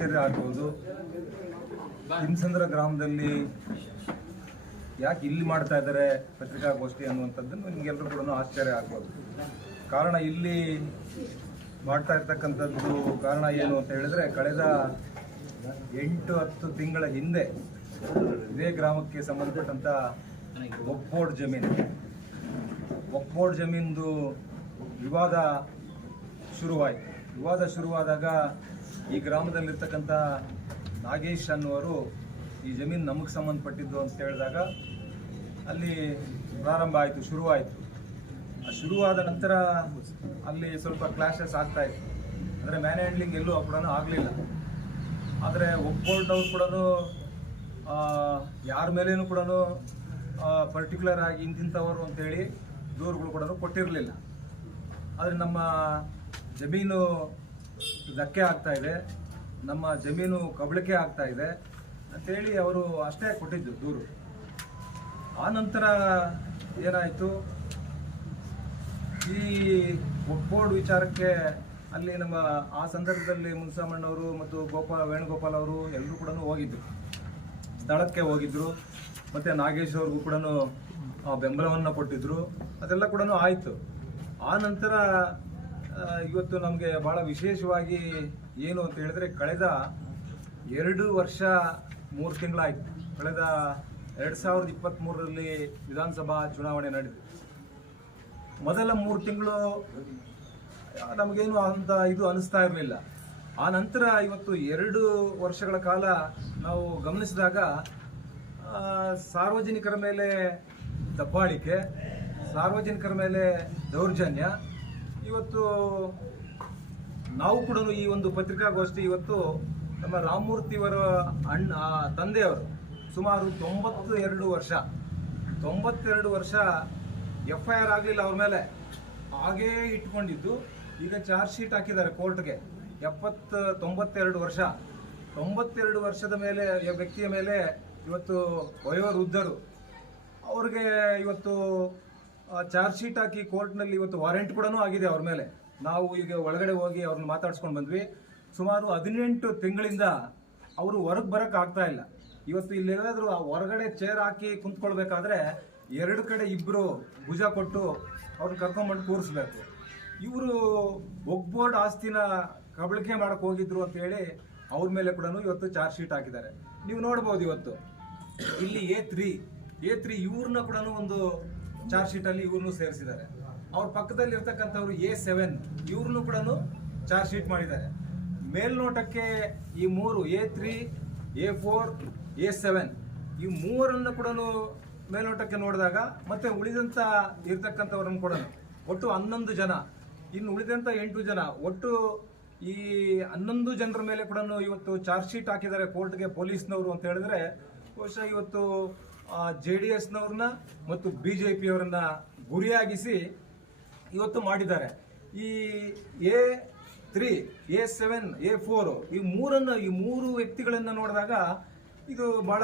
ಆಶ್ಚರ್ಯ ಆಗ್ಬೋದು. ಹಿಂಸಂದ್ರ ಗ್ರಾಮದಲ್ಲಿ ಯಾಕೆ ಇಲ್ಲಿ ಮಾಡ್ತಾ ಇದ್ದಾರೆ ಪತ್ರಿಕಾಗೋಷ್ಠಿ ಅನ್ನುವಂಥದ್ದನ್ನು ನಿಮಗೆಲ್ಲರೂ ಕೂಡ ಆಶ್ಚರ್ಯ ಆಗ್ಬೋದು. ಕಾರಣ ಇಲ್ಲಿ ಮಾಡ್ತಾ ಇರ್ತಕ್ಕಂಥದ್ದು ಕಾರಣ ಏನು ಅಂತ ಹೇಳಿದ್ರೆ ಕಳೆದ ಎಂಟು, ಹತ್ತು ತಿಂಗಳ ಹಿಂದೆ ಇದೇ ಗ್ರಾಮಕ್ಕೆ ಸಂಬಂಧಪಟ್ಟಂತ ಒಕ್ಬೋರ್ಡ್ ಜಮೀನು. ಒಕ್ಬೋರ್ಡ್ ಜಮೀನ್ದು ವಿವಾದ ಶುರುವಾಯಿತು. ವಿವಾದ ಶುರುವಾದಾಗ ಈ ಗ್ರಾಮದಲ್ಲಿರ್ತಕ್ಕಂಥ ನಾಗೇಶ್ ಅನ್ನುವರು ಈ ಜಮೀನು ನಮಗೆ ಸಂಬಂಧಪಟ್ಟಿದ್ದು ಅಂತ ಹೇಳಿದಾಗ ಅಲ್ಲಿ ಪ್ರಾರಂಭ ಆಯಿತು, ಶುರುವಾಯಿತು. ಆ ಶುರುವಾದ ನಂತರ ಅಲ್ಲಿ ಸ್ವಲ್ಪ ಕ್ಲಾಶಸ್ ಆಗ್ತಾ ಇತ್ತು. ಅಂದರೆ ಮ್ಯಾನ್ ಹ್ಯಾಂಡ್ಲಿಂಗ್ ಎಲ್ಲೂ ಕೂಡ ಆಗಲಿಲ್ಲ. ಆದರೆ ಒಪ್ಕೊಂಡವ್ರು ಕೂಡ ಯಾರ ಮೇಲೇನು ಕೂಡ ಪರ್ಟಿಕ್ಯುಲರ್ ಆಗಿ ಇಂತಿಂಥವರು ಅಂತೇಳಿ ದೂರುಗಳು ಕೂಡ ಕೊಟ್ಟಿರಲಿಲ್ಲ. ಆದರೆ ನಮ್ಮ ಜಮೀನು ಧಕ್ಕೆ ಆಗ್ತಾ ಇದೆ. ನಮ್ಮ ಜಮೀನು ಕಬಳಿಕೆ ಆಗ್ತಾ ಇದೆ ಅಂತೇಳಿ ಅವರು ಅಷ್ಟೇ ಕೊಟ್ಟಿದ್ದು ದೂರು. ಆ ನಂತರ ಏನಾಯಿತು? ಈ ಒಕ್ಬೋರ್ಡ್ ವಿಚಾರಕ್ಕೆ ಅಲ್ಲಿ ನಮ್ಮ ಆ ಸಂದರ್ಭದಲ್ಲಿ ಮುನ್ಸಾಮಣ್ಣವರು ಮತ್ತು ಗೋಪಾಲ, ವೇಣುಗೋಪಾಲ್ ಅವರು ಎಲ್ಲರೂ ಕೂಡ ಹೋಗಿದ್ದರು ಸ್ಥಳಕ್ಕೆ ಹೋಗಿದ್ದರು ಮತ್ತು ನಾಗೇಶ್ ಅವ್ರಿಗೂ ಕೂಡ ಬೆಂಬಲವನ್ನು ಕೊಟ್ಟಿದ್ದರು ಅದೆಲ್ಲ ಕೂಡ ಆಯಿತು. ಆ ನಂತರ ಇವತ್ತು ನಮಗೆ ಬಹಳ ವಿಶೇಷವಾಗಿ ಏನು ಅಂತ ಹೇಳಿದ್ರೆ ಕಳೆದ ಎರಡು ವರ್ಷ ಮೂರು ತಿಂಗಳಾಯಿತು. ಕಳೆದ ಎರಡು ಸಾವಿರದ ಇಪ್ಪತ್ತ್ಮೂರರಲ್ಲಿ ವಿಧಾನಸಭಾ ಚುನಾವಣೆ ನಡೆದಿದೆ. ಮೊದಲ ಮೂರು ತಿಂಗಳು ನಮಗೇನು ಅಂತ ಇದು ಅನಿಸ್ತಾ ಇರಲಿಲ್ಲ. ಆ ನಂತರ ಇವತ್ತು ಎರಡು ವರ್ಷಗಳ ಕಾಲ ನಾವು ಗಮನಿಸಿದಾಗ ಸಾರ್ವಜನಿಕರ ಮೇಲೆ ದಬ್ಬಾಳಿಕೆ, ಸಾರ್ವಜನಿಕರ ಮೇಲೆ ದೌರ್ಜನ್ಯ ಇವತ್ತು ನಾವು ಕೂಡ ಈ ಒಂದು ಪತ್ರಿಕಾಗೋಷ್ಠಿ ಇವತ್ತು ನಮ್ಮ ರಾಮಮೂರ್ತಿಯವರ ಅಣ್ಣ ತಂದೆಯವರು ಸುಮಾರು ತೊಂಬತ್ತು ಎರಡು ವರ್ಷ, ತೊಂಬತ್ತೆರಡು ವರ್ಷ ಎಫ್ ಐ ಆರ್ ಆಗಲಿಲ್ಲ ಅವ್ರ ಮೇಲೆ. ಹಾಗೇ ಇಟ್ಕೊಂಡಿದ್ದು. ಈಗ ಚಾರ್ಜ್ ಶೀಟ್ ಹಾಕಿದ್ದಾರೆ ಕೋರ್ಟ್ಗೆ. ಎಪ್ಪತ್ತು, ತೊಂಬತ್ತೆರಡು ವರ್ಷ. ತೊಂಬತ್ತೆರಡು ವರ್ಷದ ಮೇಲೆ ವ್ಯಕ್ತಿಯ ಮೇಲೆ ಇವತ್ತು ವಯೋವೃದ್ಧರು ಅವ್ರಿಗೆ ಇವತ್ತು ಚಾರ್ಜ್ ಶೀಟ್ ಹಾಕಿ ಕೋರ್ಟ್ನಲ್ಲಿ ಇವತ್ತು ವಾರೆಂಟ್ ಕೂಡ ಆಗಿದೆ ಅವ್ರ ಮೇಲೆ. ನಾವು ಈಗ ಒಳಗಡೆ ಹೋಗಿ ಅವ್ರನ್ನ ಮಾತಾಡ್ಸ್ಕೊಂಡು ಬಂದ್ವಿ. ಸುಮಾರು ಹದಿನೆಂಟು ತಿಂಗಳಿಂದ ಅವರು ಹೊರಗೆ ಬರಕ್ ಆಗ್ತಾ ಇಲ್ಲ. ಇವತ್ತು ಇಲ್ಲಿ ಎಲ್ಲಾದರೂ ಆ ಹೊರಗಡೆ ಚೇರ್ ಹಾಕಿ ಕುಂತ್ಕೊಳ್ಬೇಕಾದ್ರೆ ಎರಡು ಕಡೆ ಇಬ್ಬರು ಭುಜ ಕೊಟ್ಟು ಅವ್ರನ್ನ ಕರ್ಕೊಂಡ್ಬಂದು ಕೂರಿಸ್ಬೇಕು. ಇವರು ಒಗ್ಬೋರ್ಡ್ ಆಸ್ತಿನ ಕಬಳಿಕೆ ಮಾಡಕ್ ಹೋಗಿದ್ರು ಅಂತ ಹೇಳಿ ಅವ್ರ ಮೇಲೆ ಕೂಡ ಇವತ್ತು ಚಾರ್ಜ್ ಶೀಟ್ ಹಾಕಿದ್ದಾರೆ. ನೀವು ನೋಡ್ಬೋದು ಇವತ್ತು. ಇಲ್ಲಿ ಎ ತ್ರೀ ಎ ತ್ರೀ ಇವ್ರನ್ನ ಕೂಡ ಒಂದು ಚಾರ್ಜ್ ಅಲ್ಲಿ ಇವ್ರನ್ನು ಸೇರಿಸಿದ್ದಾರೆ. ಅವ್ರ ಪಕ್ಕದಲ್ಲಿ ಇರ್ತಕ್ಕಂಥವ್ರು ಎ ಸೆವೆನ್ ಇವ್ರನ್ನು ಕೂಡ ಚಾರ್ಜ್ ಶೀಟ್ ಮಾಡಿದ್ದಾರೆ. ಮೇಲ್ನೋಟಕ್ಕೆ ಈ ಮೂರು, A three A four A seven ಈ ಮೂರನ್ನು ಕೂಡ ಮೇಲ್ನೋಟಕ್ಕೆ ನೋಡಿದಾಗ ಮತ್ತೆ ಉಳಿದಂತ ಇರ್ತಕ್ಕಂಥವ್ರನ್ನು ಕೂಡ ಒಟ್ಟು ಹನ್ನೊಂದು ಜನ, ಇನ್ನು ಉಳಿದಂತ ಎಂಟು ಜನ, ಒಟ್ಟು ಈ ಹನ್ನೊಂದು ಜನರ ಮೇಲೆ ಕೂಡ ಇವತ್ತು ಚಾರ್ಜ್ ಶೀಟ್ ಹಾಕಿದ್ದಾರೆ ಕೋರ್ಟ್ಗೆ ಪೊಲೀಸ್ನವರು ಅಂತ ಹೇಳಿದ್ರೆ ಬಹುಶಃ ಇವತ್ತು ಜೆ ಡಿ ಎಸ್ನವ್ರನ್ನ ಮತ್ತು ಬಿ ಜೆ ಪಿಯವರನ್ನ ಗುರಿಯಾಗಿಸಿ ಇವತ್ತು ಮಾಡಿದ್ದಾರೆ. ಈ A three, A seven, A four ಈ ಮೂರನ್ನು, ಈ ಮೂರು ವ್ಯಕ್ತಿಗಳನ್ನು ನೋಡಿದಾಗ ಇದು ಬಹಳ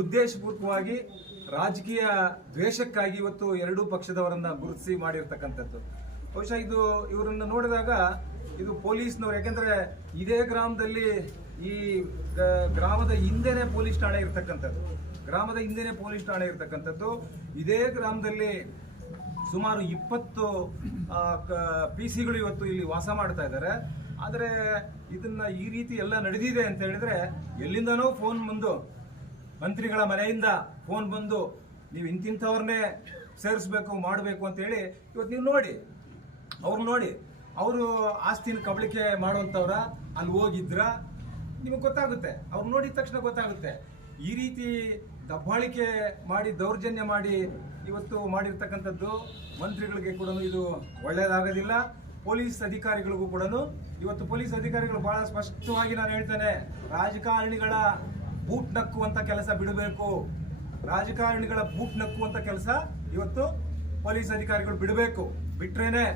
ಉದ್ದೇಶಪೂರ್ವಕವಾಗಿ ರಾಜಕೀಯ ದ್ವೇಷಕ್ಕಾಗಿ ಇವತ್ತು ಎರಡೂ ಪಕ್ಷದವರನ್ನ ಗುರುತಿಸಿ ಮಾಡಿರ್ತಕ್ಕಂಥದ್ದು. ಬಹುಶಃ ಇದು ಇವರನ್ನ ನೋಡಿದಾಗ ಇದು ಪೊಲೀಸ್ನವ್ರು, ಯಾಕೆಂದ್ರೆ ಇದೇ ಗ್ರಾಮದಲ್ಲಿ ಈ ಗ್ರಾಮದ ಹಿಂದೆನೆ ಪೊಲೀಸ್ ಠಾಣೆ ಇರ್ತಕ್ಕಂಥದ್ದು. ಗ್ರಾಮದ ಹಿಂದೆನೇ ಪೊಲೀಸ್ ಠಾಣೆ ಇರತಕ್ಕಂಥದ್ದು. ಇದೇ ಗ್ರಾಮದಲ್ಲಿ ಸುಮಾರು ಇಪ್ಪತ್ತು ಪಿ ಸಿಗಳು ಇವತ್ತು ಇಲ್ಲಿ ವಾಸ ಮಾಡ್ತಾ ಇದ್ದಾರೆ. ಆದರೆ ಇದನ್ನ ಈ ರೀತಿ ಎಲ್ಲ ನಡೆದಿದೆ ಅಂತ ಹೇಳಿದ್ರೆ ಎಲ್ಲಿಂದನೋ ಫೋನ್ ಬಂದು, ಮಂತ್ರಿಗಳ ಮನೆಯಿಂದ ಫೋನ್ ಬಂದು ನೀವು ಇಂತಿಂಥವ್ರನ್ನೇ ಸೇರಿಸ್ಬೇಕು, ಮಾಡಬೇಕು ಅಂತ ಹೇಳಿ ಇವತ್ತು ನೀವು ನೋಡಿ, ಅವ್ರು ನೋಡಿ, ಅವರು ಆಸ್ತಿನ ಕಬಳಿಕೆ ಮಾಡುವಂಥವ್ರ, ಅಲ್ಲಿ ಹೋಗಿದ್ರ, ನಿಮಗೆ ಗೊತ್ತಾಗುತ್ತೆ. ಅವ್ರು ನೋಡಿದ ತಕ್ಷಣ ಗೊತ್ತಾಗುತ್ತೆ. ಈ ರೀತಿ ದಬ್ಬಾಳಿಕೆ ಮಾಡಿ, ದೌರ್ಜನ್ಯ ಮಾಡಿ ಇವತ್ತು ಮಾಡಿರ್ತಕ್ಕಂಥದ್ದು ಮಂತ್ರಿಗಳಿಗೆ ಕೂಡ ಇದು ಒಳ್ಳೆಯದಾಗೋದಿಲ್ಲ. ಪೊಲೀಸ್ ಅಧಿಕಾರಿಗಳಿಗೂ ಕೂಡ ಇವತ್ತು ಪೊಲೀಸ್ ಅಧಿಕಾರಿಗಳು ಬಹಳ ಸ್ಪಷ್ಟವಾಗಿ ನಾನು ಹೇಳ್ತೇನೆ, ರಾಜಕಾರಣಿಗಳ ಬೂಟ್ ನಕ್ಕುವಂಥ ಕೆಲಸ ಬಿಡಬೇಕು. ರಾಜಕಾರಣಿಗಳ ಬೂಟ್ ನಕ್ಕುವಂಥ ಕೆಲಸ ಇವತ್ತು ಪೊಲೀಸ್ ಅಧಿಕಾರಿಗಳು ಬಿಡಬೇಕು. ಬಿಟ್ರೇನೆ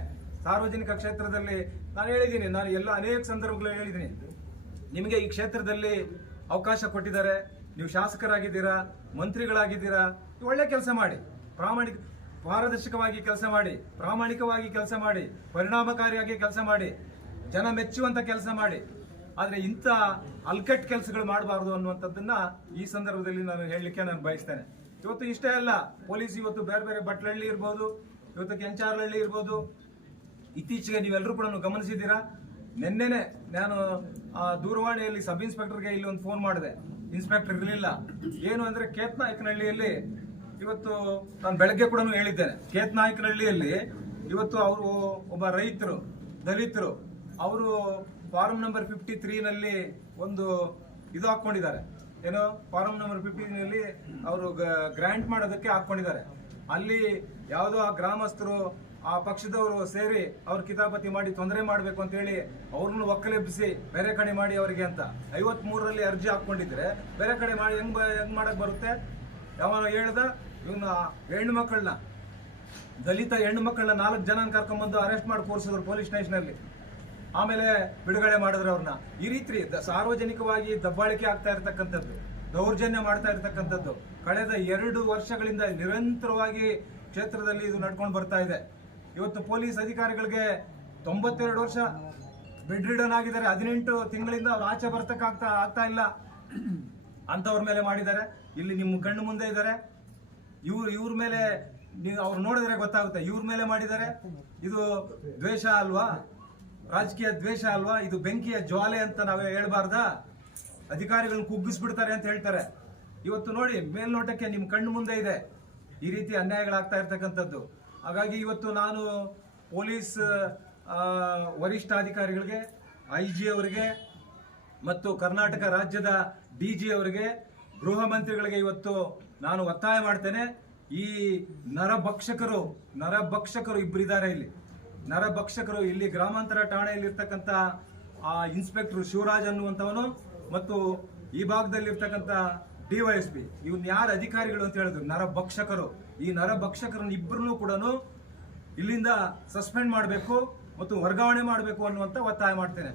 ಸಾರ್ವಜನಿಕ ಕ್ಷೇತ್ರದಲ್ಲಿ ನಾನು ಹೇಳಿದ್ದೀನಿ, ನಾನು ಎಲ್ಲ ಅನೇಕ ಸಂದರ್ಭಗಳಲ್ಲಿ ಹೇಳಿದ್ದೀನಿ. ನಿಮಗೆ ಈ ಕ್ಷೇತ್ರದಲ್ಲಿ ಅವಕಾಶ ಕೊಟ್ಟಿದ್ದಾರೆ. ನೀವು ಶಾಸಕರಾಗಿದ್ದೀರಾ, ಮಂತ್ರಿಗಳಾಗಿದ್ದೀರಾ, ಒಳ್ಳೆ ಕೆಲಸ ಮಾಡಿ. ಪ್ರಾಮಾಣಿಕ, ಪಾರದರ್ಶಕವಾಗಿ ಕೆಲಸ ಮಾಡಿ, ಪ್ರಾಮಾಣಿಕವಾಗಿ ಕೆಲಸ ಮಾಡಿ, ಪರಿಣಾಮಕಾರಿಯಾಗಿ ಕೆಲಸ ಮಾಡಿ, ಜನ ಮೆಚ್ಚುವಂತ ಕೆಲಸ ಮಾಡಿ. ಆದರೆ ಇಂಥ ಅಲ್ಕಟ್ ಕೆಲಸಗಳು ಮಾಡಬಾರ್ದು ಅನ್ನುವಂಥದ್ದನ್ನ ಈ ಸಂದರ್ಭದಲ್ಲಿ ನಾನು ಹೇಳಲಿಕ್ಕೆ ನಾನು ಬಯಸ್ತೇನೆ. ಇವತ್ತು ಇಷ್ಟೇ ಅಲ್ಲ, ಪೊಲೀಸ್ ಇವತ್ತು ಬೇರೆ ಬೇರೆ ಬಟ್ಲಹಳ್ಳಿ ಇರ್ಬೋದು, ಇವತ್ತು ಕೆಂಚಾರಹಳ್ಳಿ ಇರ್ಬೋದು. ಇತ್ತೀಚೆಗೆ ನೀವೆಲ್ಲರೂ ಕೂಡ ಗಮನಿಸಿದ್ದೀರಾ? ನಿನ್ನೆನೆ ನಾನು ದೂರವಾಣಿಯಲ್ಲಿ ಸಬ್ ಇನ್ಸ್ಪೆಕ್ಟರ್ಗೆ ಇಲ್ಲಿ ಒಂದು ಫೋನ್ ಮಾಡಿದೆ. ಇನ್ಸ್ಪೆಕ್ಟರ್ ಇರಲಿಲ್ಲ. ಏನು ಅಂದ್ರೆ ಕೇತ್ನಾಯಕನಹಳ್ಳಿಯಲ್ಲಿ ಇವತ್ತು ನಾನು ಬೆಳಗ್ಗೆ ಕೂಡ ಹೇಳಿದ್ದೇನೆ. ಕೇತ್ನಾಯಕನಹಳ್ಳಿಯಲ್ಲಿ ಇವತ್ತು ಅವರು ಒಬ್ಬ ರೈತರು, ದಲಿತರು, ಅವರು ಫಾರ್ಮ್ ನಂಬರ್ ಫಿಫ್ಟಿ ತ್ರೀನಲ್ಲಿ ಒಂದು ಇದು ಹಾಕೊಂಡಿದ್ದಾರೆ ಏನೋ? ಫಾರ್ಮ್ ನಂಬರ್ ಫಿಫ್ಟಿನಲ್ಲಿ ಅವರು ಗ್ರ್ಯಾಂಟ್ ಮಾಡೋದಕ್ಕೆ ಹಾಕೊಂಡಿದ್ದಾರೆ ಅಲ್ಲಿ ಯಾವುದೋ ಆ ಗ್ರಾಮಸ್ಥರು ಆ ಪಕ್ಷದವರು ಸೇರಿ ಅವ್ರ ಕಿತಾಪತಿ ಮಾಡಿ ತೊಂದರೆ ಮಾಡಬೇಕು ಅಂತ ಹೇಳಿ ಅವ್ರನ್ನ ಒಕ್ಕಲೆಬ್ಬಿಸಿ ಬೇರೆ ಕಡೆ ಮಾಡಿ ಅವರಿಗೆ ಅಂತ. ಐವತ್ ಮೂರರಲ್ಲಿ ಅರ್ಜಿ ಹಾಕೊಂಡಿದ್ರೆ ಬೇರೆ ಕಡೆ ಮಾಡಿ ಹೆಂಗ್ ಹೆಂಗ್ ಮಾಡಕ್ ಬರುತ್ತೆ? ಯಾವ ಹೇಳ್ದ? ಇವನ್ನ ಹೆಣ್ಣು ಮಕ್ಕಳನ್ನ ದಲಿತ ಹೆಣ್ಣು ಮಕ್ಕಳನ್ನ ನಾಲ್ಕು ಜನ ಕರ್ಕೊಂಡ್ಬಂದು ಅರೆಸ್ಟ್ ಮಾಡಿ ಕೂರಿಸಿದ್ರು ಪೊಲೀಸ್ ಸ್ಟೇಷನಲ್ಲಿ ಆಮೇಲೆ ಬಿಡುಗಡೆ ಮಾಡಿದ್ರು ಅವ್ರನ್ನ ಈ ರೀತಿ ಸಾರ್ವಜನಿಕವಾಗಿ ದಬ್ಬಾಳಿಕೆ ಆಗ್ತಾ ಇರತಕ್ಕಂಥದ್ದು, ದೌರ್ಜನ್ಯ ಮಾಡ್ತಾ ಇರತಕ್ಕಂಥದ್ದು ಕಳೆದ ಎರಡು ವರ್ಷಗಳಿಂದ ನಿರಂತರವಾಗಿ ಕ್ಷೇತ್ರದಲ್ಲಿ ಇದು ನಡ್ಕೊಂಡು ಬರ್ತಾ ಇದೆ. ಇವತ್ತು ಪೊಲೀಸ್ ಅಧಿಕಾರಿಗಳಿಗೆ ತೊಂಬತ್ತೆರಡು ವರ್ಷ ಬೆಡ್ ರಿಡನ್ ಆಗಿದ್ದಾರೆ ಹದಿನೆಂಟು ತಿಂಗಳಿಂದ ಅವ್ರು ಆಚೆ ಬರ್ತಕ್ಕ ಆಗ್ತಾ ಇಲ್ಲ. ಅಂತವ್ರ ಮೇಲೆ ಮಾಡಿದ್ದಾರೆ. ಇಲ್ಲಿ ನಿಮ್ಮ ಕಣ್ಣು ಮುಂದೆ ಇದ್ದಾರೆ. ಇವ್ರು, ಇವ್ರ ಮೇಲೆ ನೀವು ಅವ್ರು ನೋಡಿದ್ರೆ ಗೊತ್ತಾಗುತ್ತೆ. ಇವ್ರ ಮೇಲೆ ಮಾಡಿದ್ದಾರೆ. ಇದು ದ್ವೇಷ ಅಲ್ವಾ? ರಾಜಕೀಯ ದ್ವೇಷ ಅಲ್ವಾ? ಇದು ಬೆಂಕಿಯ ಜ್ವಾಲೆ ಅಂತ ನಾವೇ ಹೇಳ್ಬಾರ್ದಾ? ಅಧಿಕಾರಿಗಳನ್ನ ಕುಗ್ಗಿಸ್ಬಿಡ್ತಾರೆ ಅಂತ ಹೇಳ್ತಾರೆ. ಇವತ್ತು ನೋಡಿ, ಮೇಲ್ನೋಟಕ್ಕೆ ನಿಮ್ಮ ಕಣ್ಣು ಮುಂದೆ ಇದೆ. ಈ ರೀತಿ ಅನ್ಯಾಯಗಳಾಗ್ತಾ ಇರ್ತಕ್ಕಂಥದ್ದು. ಹಾಗಾಗಿ ಇವತ್ತು ನಾನು ಪೊಲೀಸ್ ವರಿಷ್ಠಾಧಿಕಾರಿಗಳಿಗೆ, ಐ ಜಿ ಅವರಿಗೆ ಮತ್ತು ಕರ್ನಾಟಕ ರಾಜ್ಯದ ಡಿ ಜಿ ಅವರಿಗೆ, ಗೃಹ ಮಂತ್ರಿಗಳಿಗೆ ಇವತ್ತು ನಾನು ಒತ್ತಾಯ ಮಾಡ್ತೇನೆ. ಈ ನರಭಕ್ಷಕರು ನರಭಕ್ಷಕರು ಇಬ್ಬರಿದ್ದಾರೆ ಇಲ್ಲಿ. ನರಭಕ್ಷಕರು ಇಲ್ಲಿ ಗ್ರಾಮಾಂತರ ಠಾಣೆಯಲ್ಲಿರ್ತಕ್ಕಂಥ ಆ ಇನ್ಸ್ಪೆಕ್ಟರ್ ಶಿವರಾಜ್ ಅನ್ನುವಂಥವನು ಮತ್ತು ಈ ಇರ್ತಕ್ಕಂಥ ಡಿವೈಎಸ್ಪಿ ಇವನ್ ಯಾರು ಅಧಿಕಾರಿಗಳು ಅಂತ ಹೇಳಿದ್ರು, ನರಭಕ್ಷಕರು. ಈ ನರಭಕ್ಷಕರನ್ನ ಇಬ್ಬರನ್ನು ಕೂಡ ಇಲ್ಲಿಂದ ಸಸ್ಪೆಂಡ್ ಮಾಡಬೇಕು ಮತ್ತು ವರ್ಗಾವಣೆ ಮಾಡಬೇಕು ಅನ್ನುವಂತ ಒತ್ತಾಯ ಮಾಡ್ತೇನೆ.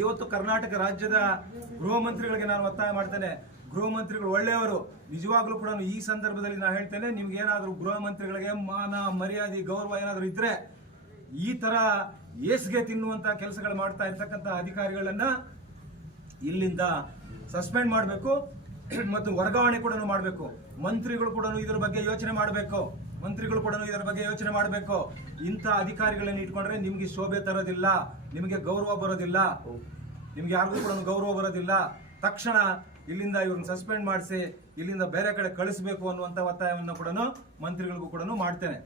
ಇವತ್ತು ಕರ್ನಾಟಕ ರಾಜ್ಯದ ಗೃಹ ಮಂತ್ರಿಗಳಿಗೆ ನಾನು ಒತ್ತಾಯ ಮಾಡ್ತೇನೆ. ಗೃಹ ಮಂತ್ರಿಗಳು ಒಳ್ಳೆಯವರು. ನಿಜವಾಗ್ಲೂ ಕೂಡ ಈ ಸಂದರ್ಭದಲ್ಲಿ ನಾನು ಹೇಳ್ತೇನೆ ನಿಮ್ಗೆ ಏನಾದರೂ ಗೃಹ ಮಂತ್ರಿಗಳಿಗೆ ಮಾನ, ಮರ್ಯಾದೆ, ಗೌರವ ಏನಾದರೂ ಇದ್ರೆ ಈ ತರ ಏಸ್ಗೆ ತಿನ್ನುವಂತ ಕೆಲಸಗಳು ಮಾಡ್ತಾ ಇರ್ತಕ್ಕಂಥ ಅಧಿಕಾರಿಗಳನ್ನ ಇಲ್ಲಿಂದ ಸಸ್ಪೆಂಡ್ ಮಾಡಬೇಕು. ಮತ್ತು ವರ್ಗಾವಣೆ ಕೂಡ ಮಾಡಬೇಕು. ಮಂತ್ರಿಗಳು ಕೂಡ ಇದರ ಬಗ್ಗೆ ಯೋಚನೆ ಮಾಡಬೇಕು. ಮಂತ್ರಿಗಳು ಕೂಡ ಇದರ ಬಗ್ಗೆ ಯೋಚನೆ ಮಾಡಬೇಕು. ಇಂಥ ಅಧಿಕಾರಿಗಳನ್ನ ಇಟ್ಕೊಂಡ್ರೆ ನಿಮಗೆ ಶೋಭೆ ತರೋದಿಲ್ಲ, ನಿಮಗೆ ಗೌರವ ಬರೋದಿಲ್ಲ, ನಿಮ್ಗೆ ಯಾರಿಗೂ ಕೂಡ ಗೌರವ ಬರೋದಿಲ್ಲ. ತಕ್ಷಣ ಇಲ್ಲಿಂದ ಇವ್ರನ್ನ ಸಸ್ಪೆಂಡ್ ಮಾಡಿಸಿ, ಇಲ್ಲಿಂದ ಬೇರೆ ಕಡೆ ಕಳಿಸ್ಬೇಕು ಅನ್ನುವಂಥ ಒತ್ತಾಯವನ್ನು ಕೂಡ ಮಂತ್ರಿಗಳಿಗೂ ಕೂಡ ಮಾಡ್ತೇನೆ.